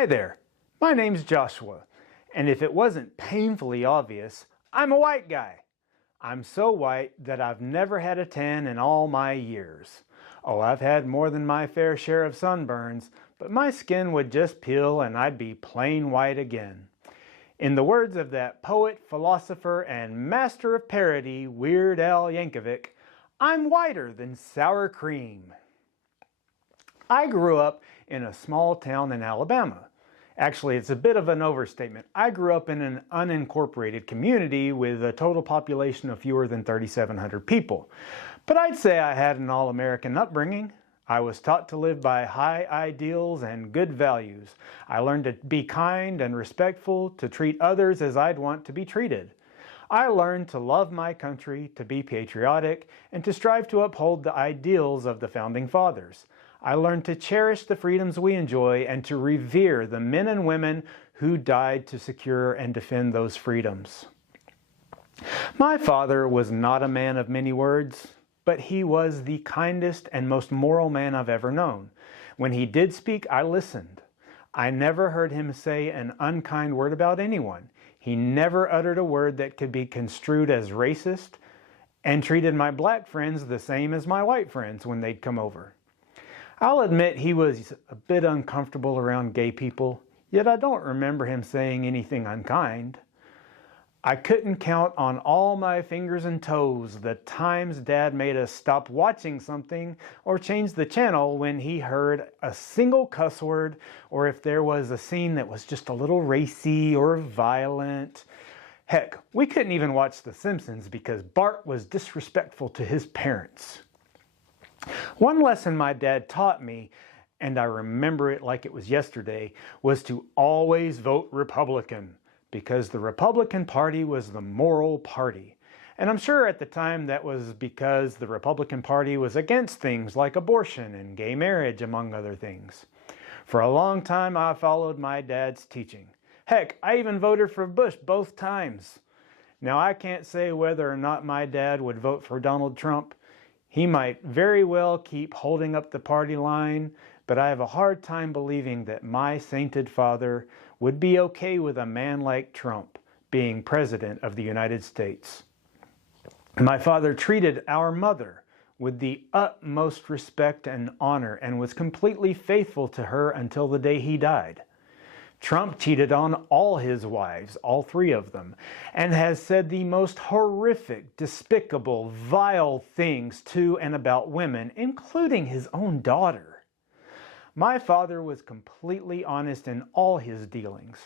Hi there, my name's Joshua, and if it wasn't painfully obvious, I'm a white guy. I'm so white that I've never had a tan in all my years. Oh, I've had more than my fair share of sunburns, but my skin would just peel and I'd be plain white again. In the words of that poet, philosopher, and master of parody, Weird Al Yankovic, I'm whiter than sour cream. I grew up in a small town in Alabama. Actually, it's a bit of an overstatement. I grew up in an unincorporated community with a total population of fewer than 3,700 people. But I'd say I had an all-American upbringing. I was taught to live by high ideals and good values. I learned to be kind and respectful, to treat others as I'd want to be treated. I learned to love my country, to be patriotic, and to strive to uphold the ideals of the Founding Fathers. I learned to cherish the freedoms we enjoy and to revere the men and women who died to secure and defend those freedoms. My father was not a man of many words, but he was the kindest and most moral man I've ever known. When he did speak, I listened. I never heard him say an unkind word about anyone. He never uttered a word that could be construed as racist, and treated my black friends the same as my white friends when they'd come over. I'll admit he was a bit uncomfortable around gay people, yet I don't remember him saying anything unkind. I couldn't count on all my fingers and toes the times Dad made us stop watching something or change the channel when he heard a single cuss word, or if there was a scene that was just a little racy or violent. Heck, we couldn't even watch The Simpsons because Bart was disrespectful to his parents. One lesson my dad taught me, and I remember it like it was yesterday, was to always vote Republican, because the Republican Party was the moral party. And I'm sure at the time that was because the Republican Party was against things like abortion and gay marriage, among other things. For a long time, I followed my dad's teaching. Heck, I even voted for Bush both times. Now, I can't say whether or not my dad would vote for Donald Trump. He might very well keep holding up the party line, but I have a hard time believing that my sainted father would be okay with a man like Trump being president of the United States. My father treated our mother with the utmost respect and honor and was completely faithful to her until the day he died. Trump cheated on all his wives, all three of them, and has said the most horrific, despicable, vile things to and about women, including his own daughter. My father was completely honest in all his dealings.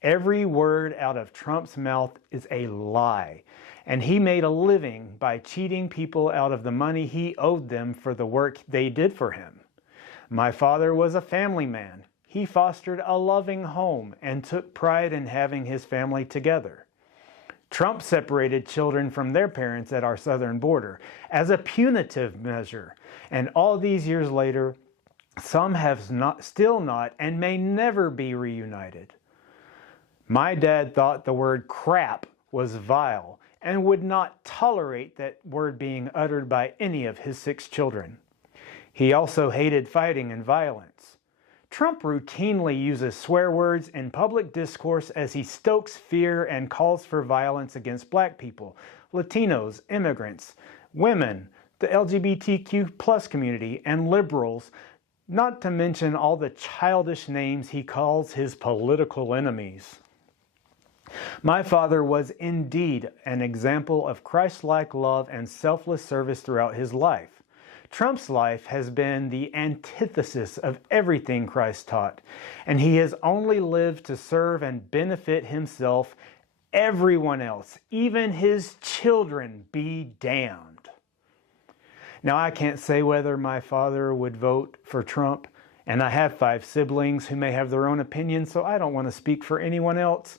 Every word out of Trump's mouth is a lie, and he made a living by cheating people out of the money he owed them for the work they did for him. My father was a family man. He fostered a loving home and took pride in having his family together. Trump separated children from their parents at our southern border as a punitive measure, and all these years later, some have still not and may never be reunited. My dad thought the word crap was vile and would not tolerate that word being uttered by any of his 6 children. He also hated fighting and violence. Trump routinely uses swear words in public discourse as he stokes fear and calls for violence against black people, Latinos, immigrants, women, the LGBTQ+ community, and liberals, not to mention all the childish names he calls his political enemies. My father was indeed an example of Christ-like love and selfless service throughout his life. Trump's life has been the antithesis of everything Christ taught, and he has only lived to serve and benefit himself, everyone else, even his children, be damned. Now, I can't say whether my father would vote for Trump, and I have 5 siblings who may have their own opinions, so I don't want to speak for anyone else.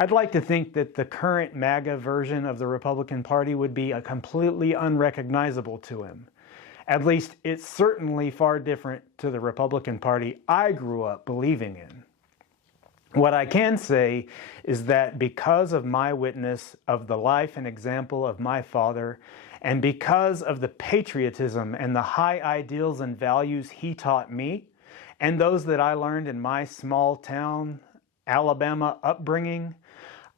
I'd like to think that the current MAGA version of the Republican Party would be completely unrecognizable to him. At least it's certainly far different to the Republican Party I grew up believing in. What I can say is that because of my witness of the life and example of my father, and because of the patriotism and the high ideals and values he taught me, and those that I learned in my small town, Alabama upbringing,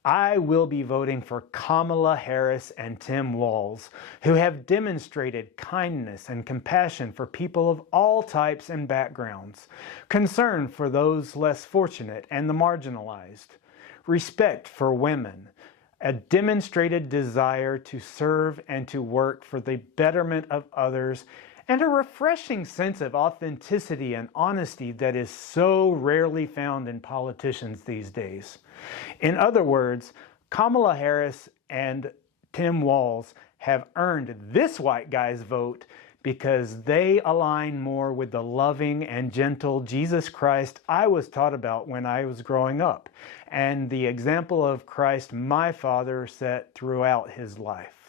I will be voting for Kamala Harris and Tim Walz, who have demonstrated kindness and compassion for people of all types and backgrounds, concern for those less fortunate and the marginalized, respect for women, a demonstrated desire to serve and to work for the betterment of others, and a refreshing sense of authenticity and honesty that is so rarely found in politicians these days. In other words, Kamala Harris and Tim Walz have earned this white guy's vote because they align more with the loving and gentle Jesus Christ I was taught about when I was growing up, and the example of Christ my father set throughout his life.